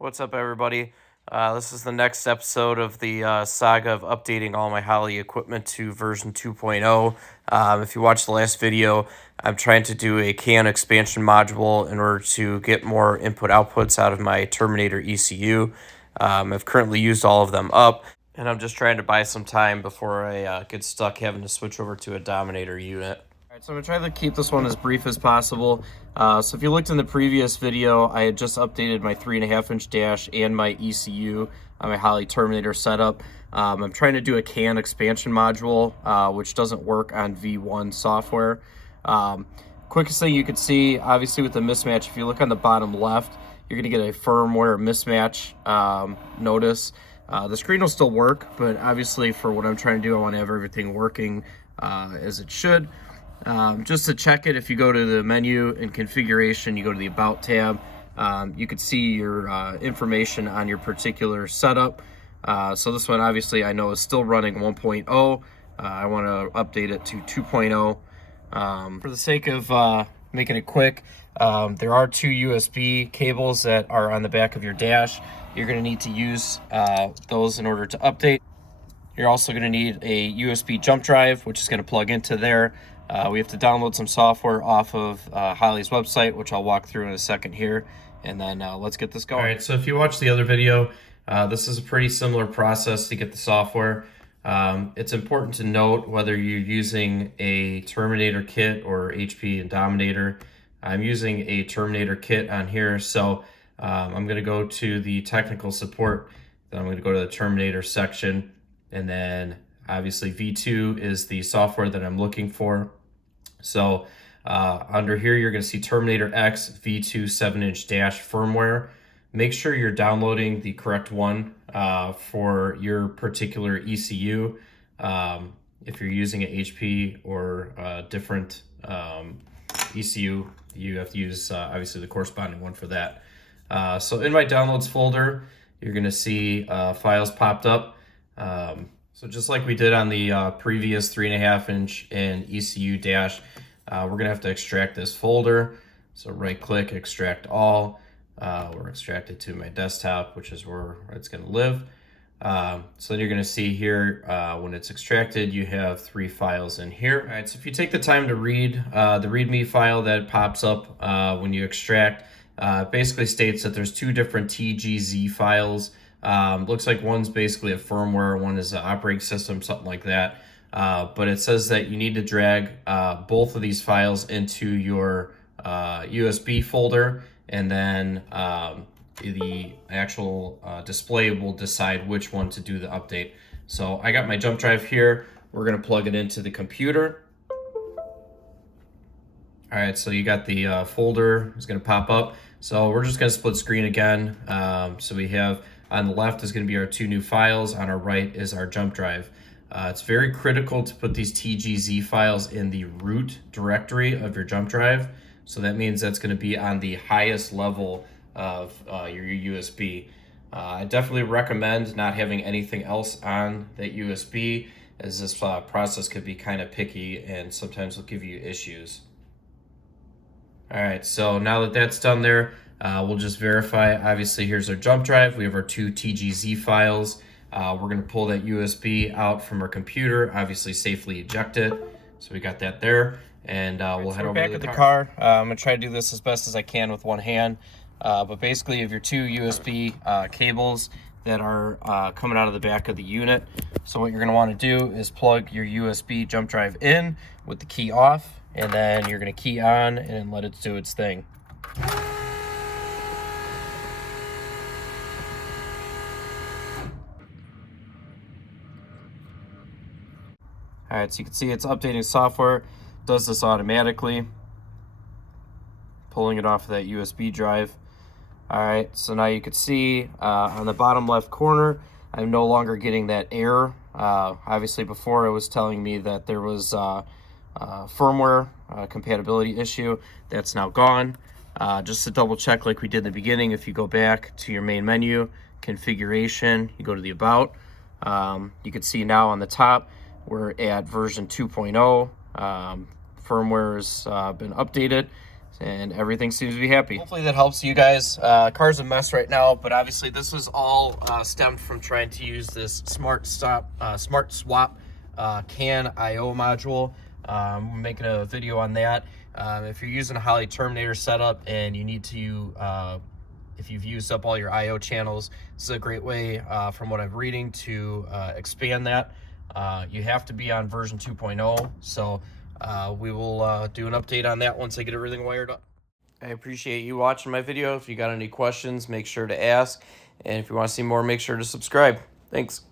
What's up, everybody? This is the next episode of the saga of updating all my Holley equipment to version 2.0. If you watched the last video, I'm trying to do a CAN expansion module in order to get more input outputs out of my Terminator ECU. I've currently used all of them up, and I'm just trying to buy some time before I get stuck having to switch over to a Dominator unit. Alright, so I'm going to try to keep this one as brief as possible. So if you looked in the previous video, I had just updated my 3.5-inch dash and my ECU on my Holley Terminator setup. I'm trying to do a CAN expansion module, which doesn't work on V1 software. Quickest thing you could see, obviously with the mismatch, if you look on the bottom left, you're going to get a firmware mismatch notice. The screen will still work, but obviously for what I'm trying to do, I want to have everything working as it should. Just to check it, if you go to the menu and configuration, you go to the About tab, you can see your information on your particular setup. So this one obviously I know is still running 1.0. I want to update it to 2.0. For the sake of making it quick, there are two USB cables that are on the back of your dash. You're going to need to use those in order to update. You're also going to need a USB jump drive, which is going to plug into there. We have to download some software off of Holley's website, which I'll walk through in a second here, and then let's get this going. All right, so if you watched the other video, this is a pretty similar process to get the software. It's important to note whether you're using a Terminator kit or HP and Dominator. I'm using a Terminator kit on here, so I'm going to go to the technical support, then I'm going to go to the Terminator section, and then obviously V2 is the software that I'm looking for. So under here, you're going to see Terminator X V2 7-inch dash firmware. Make sure you're downloading the correct one for your particular ECU. If you're using an HP or a different ECU, you have to use obviously the corresponding one for that. So in my downloads folder, you're going to see files popped up. So just like we did on the previous 3.5-inch and ECU dash, we're going to have to extract this folder. So right click, extract all, or extract it to my desktop, which is where it's going to live. So then you're going to see here, when it's extracted, you have 3 files in here. All right, so if you take the time to read the README file that pops up when you extract, basically states that there's 2 different TGZ files. Looks like one's basically a firmware, one is an operating system, something like that. But it says that you need to drag both of these files into your USB folder, and then the actual display will decide which one to do the update. So I got my jump drive here. We're going to plug it into the computer. All right, so you got the folder is going to pop up. So we're just going to split screen again. So we have on the left is going to be our 2 new files. On our right is our jump drive. It's very critical to put these TGZ files in the root directory of your jump drive. So that means that's going to be on the highest level of your USB. I definitely recommend not having anything else on that USB, as this process could be kind of picky and sometimes will give you issues. All right, so now that that's done there, we'll just verify. Obviously, here's our jump drive. We have our 2 TGZ files. We're going to pull that USB out from our computer, obviously safely eject it. So we got that there, and we'll head over back to the car. I'm going to try to do this as best as I can with one hand. But basically, you have your 2 USB cables that are coming out of the back of the unit. So what you're going to want to do is plug your USB jump drive in with the key off, and then you're going to key on and let it do its thing. All right, so you can see it's updating software, does this automatically, pulling it off of that USB drive. All right, so now you can see on the bottom left corner, I'm no longer getting that error. Obviously before it was telling me that there was firmware compatibility issue. That's now gone. Just to double check like we did in the beginning, if you go back to your main menu, configuration, you go to the About, you can see now on the top, we're at version 2.0. Firmware's been updated. and everything seems to be happy. Hopefully that helps you guys. Car's a mess right now, but obviously this is all stemmed from trying to use this smart swap CAN IO module. I'm making a video on that. If you're using a Holley Terminator setup and you need to if you've used up all your IO channels, this is a great way, from what I'm reading, to expand that. You have to be on version 2.0, so we will do an update on that once I get everything wired up. I appreciate you watching my video. If you got any questions, make sure to ask. And if you want to see more, make sure to subscribe. Thanks.